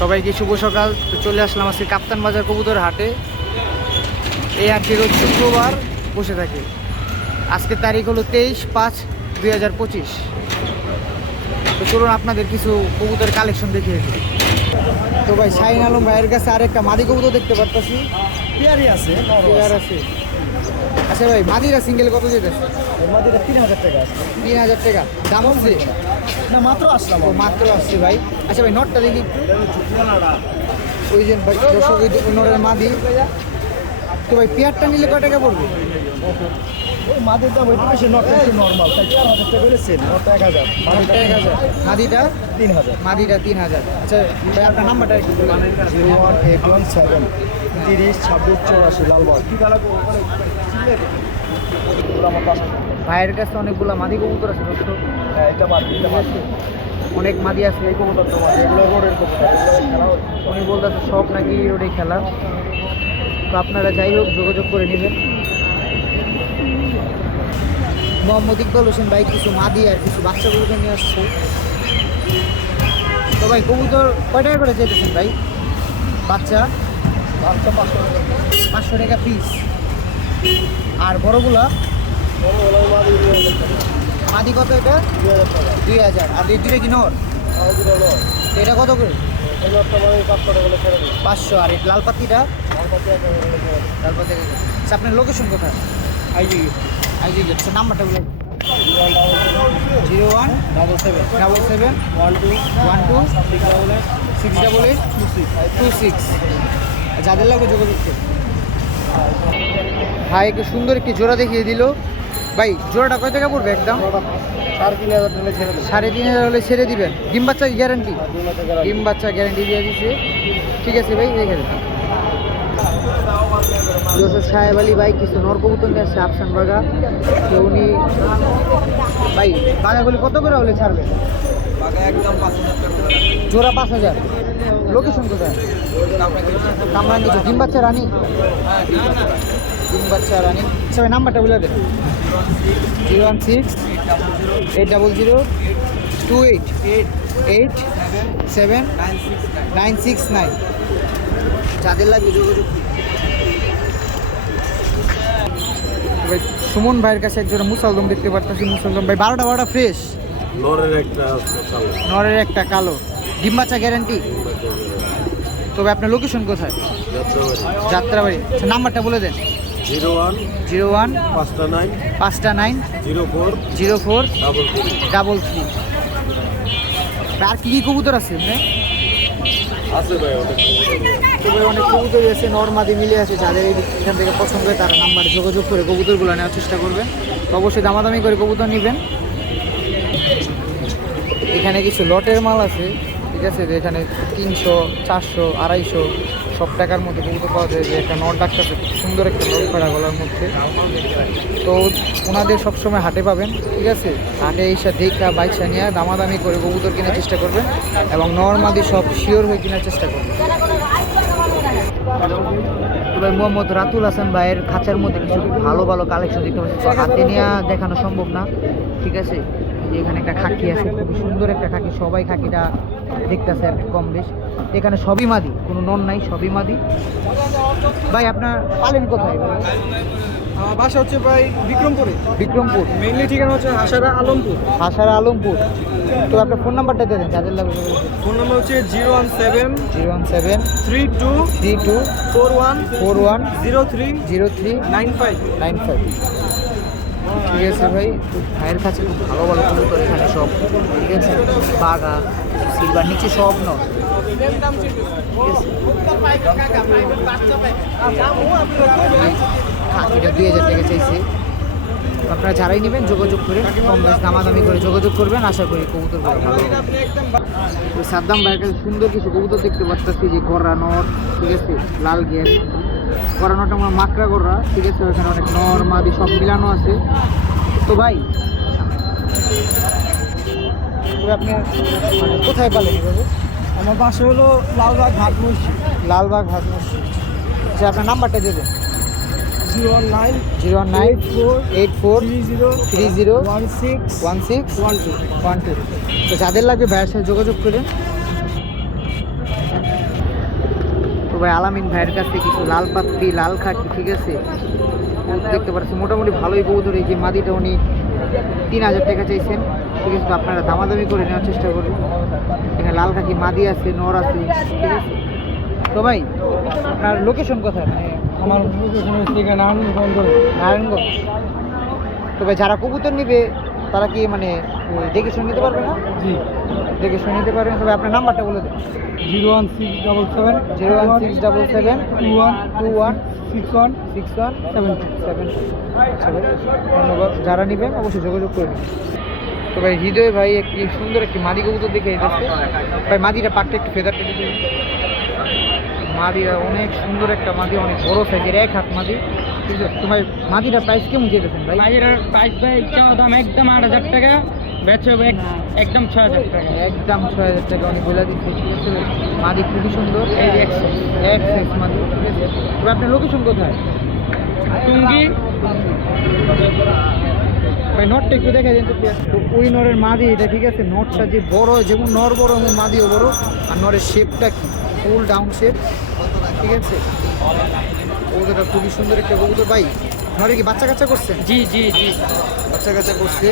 সবাইকে শুভ সকাল। তো চলে আসলাম আজকে কাপ্তান বাজার কবুতর হাটে। এই হাটটি রোজ শুক্রবার বসে থাকে। আজকের তারিখ হলো তেইশ পাঁচ দুই হাজার পঁচিশ। তো চলুন আপনাদের কিছু কবুতরের কালেকশন দেখিয়ে দিই। তো ভাই শাহিন আলম ভাইয়ের কাছে আরেকটা মাদি কবুতর দেখতে পারতাছি। পেয়ারি আছে পেয়ার আছে। আচ্ছা ভাই মাদিরা সিঙ্গেল কত যেতে মাদিটা তিন হাজার টাকা তিন হাজার টাকা। দাম হচ্ছে? না মাত্র আসলাম মাত্র আসছে ভাই। আচ্ছা ভাই নটটা দেখি। ওই যে ভাই দর্শক নটের মাদি। তো ভাই পেয়ারটা নিলে কয় টাকা পড়বে? মাদির দাম ওইটা বেশি নটা একটু নর্মাল তাই চার হাজার টাকা বলেছেন এক হাজার। মাদিটা এক হাজার। মাদিটা? তিন হাজার। মাদিটা তিন হাজার। আচ্ছা ভাই আপনার নাম্বারটা একটু zero one eight one seven তিরিশ ছাব্বিশ চৌরাশি লালবাগ। ভাইয়ের কাছে অনেকগুলো মাদি কবুতর আছে দর্শক হ্যাঁ এটা মাদি এটা মাদি। অনেক মাদি আছে এই কবুতর তো মাদি। এগুলো রোডের কবুতর খেলা। উনি বলতেছে সব নাকি রোডে খেলা। তো আপনারা যাই হোক যোগাযোগ করে নেবেন। মোহাম্মদ ইকবাল হোসেন ভাই কিছু মাদি আর কিছু বাচ্চা কবুতর নিয়ে আসছে। তো ভাই কবুতর কয় টাকা করে চাইতেছেন ভাই? বাচ্চা? বাচ্চা পাঁচশো টাকা। পাঁচশো টাকা পিস আর বড়গুলা? মাদি কত এটা? দুই হাজার। আর এই দুটো কি নর? এটা কত করে? পাঁচশো। আর এই লাল পাতিটা? লাল পাতি আচ্ছা আপনার লোকেশন কোথায়? IG IG gate. আচ্ছা নাম্বারটা বলে zero one double seven double seven one two one two six double eight six double eight two six. Two six যাদের লাগবে যোগাযোগ করুন। ভাই একটু সুন্দর একটি জোড়া দেখিয়ে দিল। ভাই জোড়াটা কয় টাকা পড়বে একদম? সাড়ে তিন হাজার হলে ছেড়ে দিবেন। ডিম বাচ্চা গ্যারান্টি ডিম বাচ্চা গ্যারান্টি দিয়ে দিচ্ছে ঠিক আছে ভাই রেখে দেন। জোসেফ সাহেব আলী ভাই কিছু নরকবুতর নিয়ে আসছে আফসান বাগা। তো উনি ভাই বাগাগুলি কত করে হলে ছাড়বে? জোড়া পাঁচ হাজার। লোকেশন কোথায়? কামরান কিছু ডিম বাচ্চা রানি? ডিম বাচ্চা রানি। আচ্ছা ভাই নাম্বারটা বলে দেন। Zero one six eight double zero two eight. Eight seven nine six nine. যাদের লাগবে যোগাযোগ সুমন ভাইয়ের কাছে একজন মুসালদম দেখতে পারতেছি মুসালদম ভাই। বারোটা বারোটা ফ্রেশ নরের একটা নরের একটা কালো। ডিম বাচ্চা গ্যারান্টি তবে আপনার লোকেশন কোথায়? যাত্রাবাড়ি। আচ্ছা নাম্বারটা বলে দেন। জিরো ওয়ান জিরো ওয়ান পাঁচটা নাইন পাঁচটা nine zero four zero four double three. Double three. আর কী কী কবুতর আছে আছে ভাই তবে অনেক কবুতর আছে, নর্মাদি মিলে আছে, যাদের এখান থেকে পছন্দ হয় তারা নাম্বারে যোগাযোগ করে কবুতরগুলো নেওয়ার চেষ্টা করবেন। অবশ্যই দামাদামি করে কবুতর নেবেন। এখানে কিছু লটের মাল আছে, ঠিক আছে? এখানে তিনশো, চারশো, আড়াইশো সব টাকার মধ্যে কবুতর পাওয়া যায় যে একটা নট ডাক্তার খুব সুন্দর একটা নট করা গলার মধ্যে। তো ওনাদের সবসময় হাটে পাবেন, ঠিক আছে? হাটে এসে দেখা বাইকটা নিয়ে দামাদামি করে কবুতর কেনার চেষ্টা করবেন এবং নর্মাদি সব শিওর হয়ে কেনার চেষ্টা করবেন। এবার মোহাম্মদ রাতুল হাসান ভাইয়ের খাঁচার মধ্যে কিছু ভালো ভালো কালেকশন দেখতে পাচ্ছি। হাতে নিয়ে দেখানো সম্ভব না, ঠিক আছে? এখানে একটা খাকি আছে খুব সুন্দর একটা খাকি, সবাই খাকিটা দেখতেছে আর কম বেশ। এখানে সবই মাদি কোনো নন নাই সবই মাদি। ভাই আপনার পালেন কোথায়? বাসা হচ্ছে ভাই বিক্রমপুরে। বিক্রমপুর। মেইনলি ঠিকানা হচ্ছে হাসারা আলমপুর। হাসারা আলমপুর। তো আপনার ফোন নাম্বারটা দিয়ে দেন যাদের লাগবে ফোন নাম্বার হচ্ছে zero one seven zero one seven three two three two four one four one zero three zero three nine five. Nine five. ঠিক আছে ভাই? ভাইয়ের কাছে খুব ভালো ভালো কবুতর এখানে সব, ঠিক আছে? বাগা সিলভার নিচে সব ন খাকিটা দুই হাজার টাকা চাইছে। আপনারা যারাই নেবেন যোগাযোগ করে, কম বেশ দামাদামি করে যোগাযোগ করবেন। আশা করি কবুতর ভালো সাদ্দাম ভাইয়ের কাছে সুন্দর কিছু কবুতর দেখতে পাচ্ছি যে নট ঠিক আছে? লাল গিয়ার গররা নট আমার মাকড়া গররা ঠিক আছে? ওখানে অনেক নর মাদি সব মিলানো আছে। তো ভাই আপনি মানে কোথায় পালেন আমার বাসা হলো লালবাগ ঘাট মসজিদ। লালবাগ ভাত মসজিদ। আচ্ছা আপনার নাম্বারটা দিয়ে দেন। Zero one nine zero one nine four eight four three zero three zero one six one six one two. One two. তো যাদের লাগবে ভাইয়ের সাথে যোগাযোগ করেন ভাই আলামিন ভাইয়ের কাছে কিছু লাল পাত্রি লাল খাকি ঠিক আছে? দেখতে পাচ্ছি মোটামুটি ভালোই কবুতর এই যে মাদিটা উনি তিন হাজার টাকা চাইছেন। ঠিক আছে আপনারা দামাদামি করে নেওয়ার চেষ্টা করুন। এখানে লাল খাকি মাদি আছে নর আছে ঠিক আছে? তো ভাই আপনার লোকেশন কোথায়? মানে আমার লোকেশন হচ্ছে নারায়ণগঞ্জ। নারায়ণগঞ্জ। তো ভাই যারা কবুতর নিবে তারা কি মানে দেখে শুনে নিতে পারবে না? জি। দেখে শুনে নিতে পারবেন তবে আপনার নাম্বারটা বলে দেন। Zero one six double seven zero one six double seven two one two one six one six one seven seven seven ধন্যবাদ। যারা নেবেন অবশ্যই যোগাযোগ করবেন তো ভাই হৃদয় ভাই একটি সুন্দর একটি মাদি কবুতর দেখে এসেছে ভাই মাদিটা পাকটা একটু ফেদারটা মাদিরা অনেক সুন্দর একটা মাদি অনেক বড় সাইজের এক হাত মাদি। ঠিক আছে তো ভাই মাদিটা প্রাইস কেমন চেয়েছেন ভাই? বাইরের প্রাইস ভাই দাম একদম আট হাজার টাকা একদম ছয় হাজার টাকা। একদম ছয় হাজার টাকা অনেক বলে দিচ্ছে ঠিক আছে মাদি খুবই সুন্দর। এই এক size। এক size মাদি ঠিক আছে? তবে আপনার লোকেশন কোথায়? টুঙ্গি। ভাই নটটা একটু দেখা দিন তো। ওই নরের মাদি এটা ঠিক আছে? নটটা যে বড় যেমন নর বড় এবং মাদিও বড়। আর নরের শেপটা কি? ফুল ডাউন শেপ ঠিক আছে? কবুতরটা খুবই সুন্দর একটা কবুতর। ভাই নরে কি বাচ্চা কাচ্চা করছেন জি জি জি। বাচ্চা কাচ্চা করছে।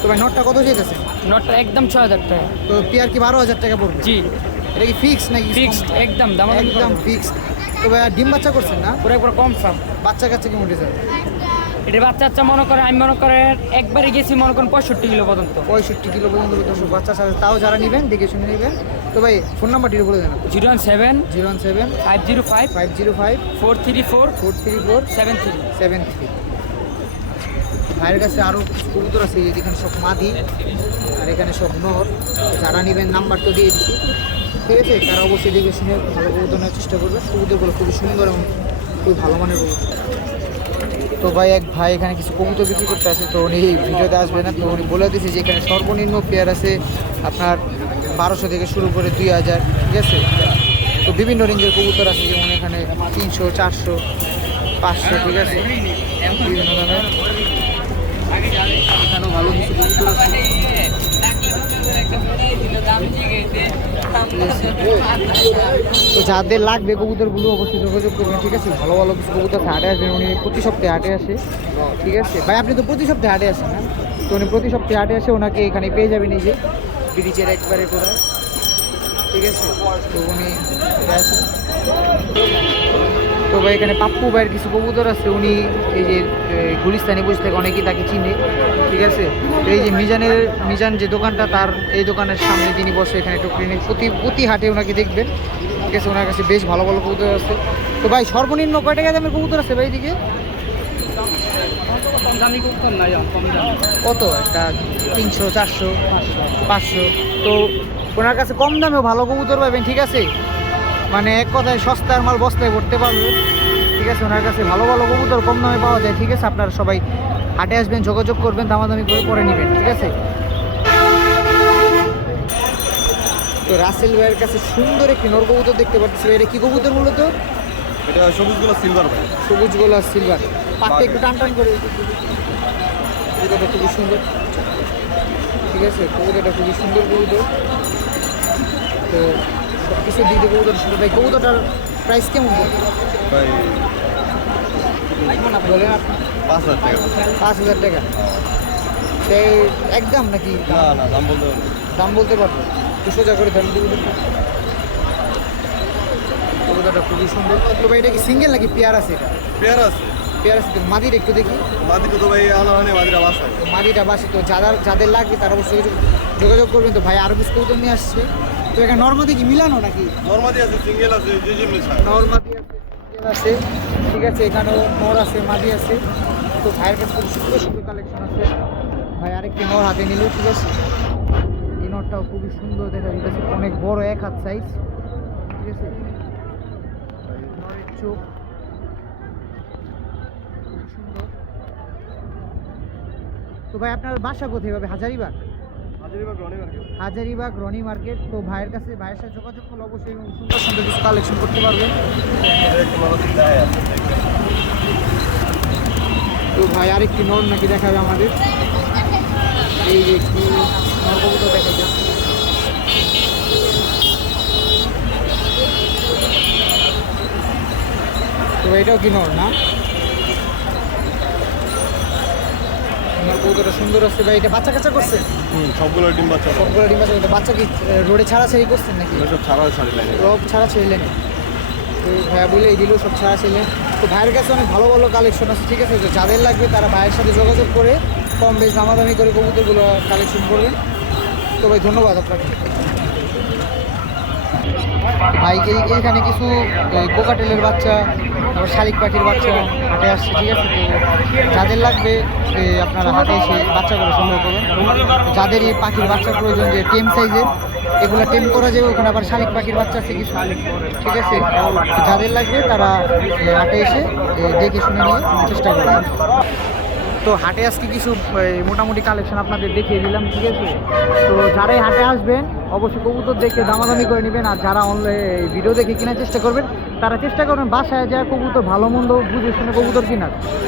তো ভাই নটটা কত যেতেছে নটটা একদম ছয় হাজার টাকা। তো পেয়ার কি বারো হাজার টাকা পড়বে? জি। এটা কি ফিক্স নাকি ফিক্সড একদম দাম একদম ফিক্সড তো ভাই ডিম বাচ্চা করছেন না? পুরো কম সাম বাচ্চা কাচ্চা কি উঠেছে এটা বাচ্চা বাচ্চা মনে করে আমি মনে করে একবারে গেছি মনে করেন পঁয়ষট্টি কিলো পর্যন্ত। পঁয়ষট্টি কিলো পর্যন্ত বাচ্চা সাথে তাও যারা নেবেন দেখে শুনে নেবেন। তো ভাই ফোন নাম্বারটি বলে দেন। Zero one seven zero one seven five zero five five zero five four three four four three four seven three. Seven three. ভাইয়ের কাছে আরও কবুতর আছে এখানে সব মাদি আর এখানে সব নর। যারা নেবেন নাম্বার তো দিয়ে দিচ্ছি ঠিক আছে তারা অবশ্যই দেখে শুনে ভালো কবুতর নেওয়ার চেষ্টা করবে। কবুতরগুলো খুবই সুন্দর এবং খুবই ভালো মানের কবুতর। তো ভাই, এক ভাই এখানে কিছু কবুতর বিক্রি করতে আছে তো উনি ভিডিওতে আসবে না, তো উনি বলে দিয়েছে যে এখানে সর্বনিম্ন পেয়ার আছে আপনার বারোশো থেকে শুরু করে দুই হাজার, ঠিক আছে? তো বিভিন্ন রেঞ্জের কবুতর আছে, যেমন এখানে তিনশো, চারশো, পাঁচশো, ঠিক আছে? বিভিন্ন ধরনের। ভালো কিছু কবুতর আছে। তো যাদের লাগবে কবুতরগুলো অবশ্যই যোগাযোগ করবেন, ঠিক আছে? ভালো ভালো কিছু কবুতর হাটে আসবেন, উনি প্রতি সপ্তাহে হাটে আসে, ঠিক আছে? ভাই, আপনি তো প্রতি সপ্তাহে হাটে আসেন তো উনি প্রতি সপ্তাহে হাটে আসে, ওনাকে এখানে পেয়ে যাবেন এই যে, ব্রিজের একবারে ঠিক আছে? তো উনি। তো ভাই এখানে পাপ্পু ভাইয়ের কিছু কবুতর আছে, উনি এই যে গুলিস্তানি বসে থেকে অনেকেই তাকে চিনে, ঠিক আছে? তো এই যে মিজানের, মিজান যে দোকানটা, তার এই দোকানের সামনে তিনি বসে এখানে একটু ক্লিনিক প্রতি প্রতি হাটে ওনাকে দেখবেন, ঠিক আছে? ওনার কাছে বেশ ভালো ভালো কবুতর আছে। তো ভাই, সর্বনিম্ন কয় টাকা দামের কবুতর আছে ভাই দামি কত? একটা তিনশো, চারশো, পাঁচশো। তো ওনার কাছে কম দামেও ভালো কবুতর পাবেন, ঠিক আছে? মানে এক কথায় সস্তার মাল বস্তায় ভরতে পারবে। ঠিক আছে ওনার কাছে ভালো ভালো কবুতর কম দামে পাওয়া যায় ঠিক আছে? আপনারা সবাই হাটে আসবেন যোগাযোগ করবেন দামাদামি করে পরে নেবেন ঠিক আছে? তো রাসেল ভাইয়ের কাছে সুন্দর একটি নর কবুতর দেখতে পাচ্ছি এটা কি কবুতর মূলত এটা সবুজগুলো সিলভার ভাই। সবুজ গোলা সিলভার পাতে একটু টান টান করে। কবুতরটা খুবই সুন্দর। ঠিক আছে কবুতরটা খুবই সুন্দর কবুতর। তো কিছু দিয়ে কবুতর সুন্দর ভাই কবুতরটার প্রাইস কেমন? ভাই বলেন পাঁচ হাজার টাকা। পাঁচ হাজার টাকা। সেই একদম নাকি? না না দাম বলতে দাম বলতে পারব। একটু সোজা করে কবুতরটা কবুতরটা খুবই সুন্দর। তো ভাই এটা কি সিঙ্গেল নাকি পেয়ার আছে এটা? পেয়ার আছে। পেয়ার আছে মাদির একটু দেখি। তো ভাই আনা মাদিটা বাসি তো যাদের যাদের লাগবে তারা অবশ্যই যোগ- যোগাযোগ করবেন। তো ভাই আরও কিছু নিয়ে আসছে। তো এখানে নর্মাদি কি মিলানো নাকি? নর্মাদি আছে সিঙ্গেল আছে যে যে মিল নর্মাদি আছে ঠিক আছে এখানেও নর আছে মাদি আছে। তো ভাইয়ের কাছে খুব সুন্দর সুন্দর কালেকশন আছে। ভাই আরেকটি নর হাতে নিল ঠিক আছে? এই নরটাও খুবই সুন্দর দেখা যাচ্ছে অনেক বড় এক হাত সাইজ ঠিক আছে? নরের চোখ। তো ভাই আপনার বাসা কোথায় ভাবে হাজারিবাগ? হাজারিবাগ রনি মার্কেট। তো ভাইয়ের কাছে ভাইয়ের সাথে যোগাযোগ করলে অবশ্যই সুন্দর সুন্দর কিছু কালেকশন করতে পারবেন তো ভাই, আরেকটি নর নাকি দেখাবে আমাদের? এই যে নরকবুতর দেখা যায় ভাই এটাও কি নর না? আমার কবুতরটা সুন্দর আছে ভাই এটা বাচ্চা কাচ্চা করছে? সবগুলো ডিম বাচ্চা সবগুলো ডিম বাচ্চা। বাচ্চা কি রোডে ছাড়া ছাড়ি করছেন নাকি? সব ছাড়া ছাড়ি লাগে সব ছাড়া ছিলেন তো ভাইয়া বলে এই দিলেও সব ছাড়া ছিলেন তো ভাইয়ের কাছে অনেক ভালো ভালো কালেকশন আছে ঠিক আছে? যাদের লাগবে তারা ভাইয়ের সাথে যোগাযোগ করে কম বেশ দামাদামি করে কবুতরগুলো কালেকশন করবেন। তো ভাই ধন্যবাদ আপনাকে। ভাই, এই এইখানে কিছু কোকাটেলের বাচ্চা, তারপর শালিক পাখির বাচ্চা হাটে আসছে, ঠিক আছে? তো যাদের লাগবে আপনারা হাটে এসে বাচ্চাগুলো সংগ্রহ করবেন যাদের এই পাখির বাচ্চা প্রয়োজন যে টেম সাইজের, এগুলো টেম করা যাবে, ওখানে আবার শালিক পাখির বাচ্চা আছে কিছু, ঠিক আছে? যাদের লাগবে, তারা হাটে এসে দেখে শুনে নিয়ে চেষ্টা করবেন তো হাটে আজকে কিছু মোটামুটি কালেকশন আপনাদের দেখিয়ে দিলাম, ঠিক আছে? তো যারাই হাটে আসবেন, অবশ্যই কবুতর দেখে দামাদামি করে নেবেন, আর যারা অনলাইন ভিডিও দেখে কেনার চেষ্টা করবেন, তারা চেষ্টা করবেন বাসায় যায় কবুতর ভালো মন্দ বুঝে শুনে কবুতর কেনার।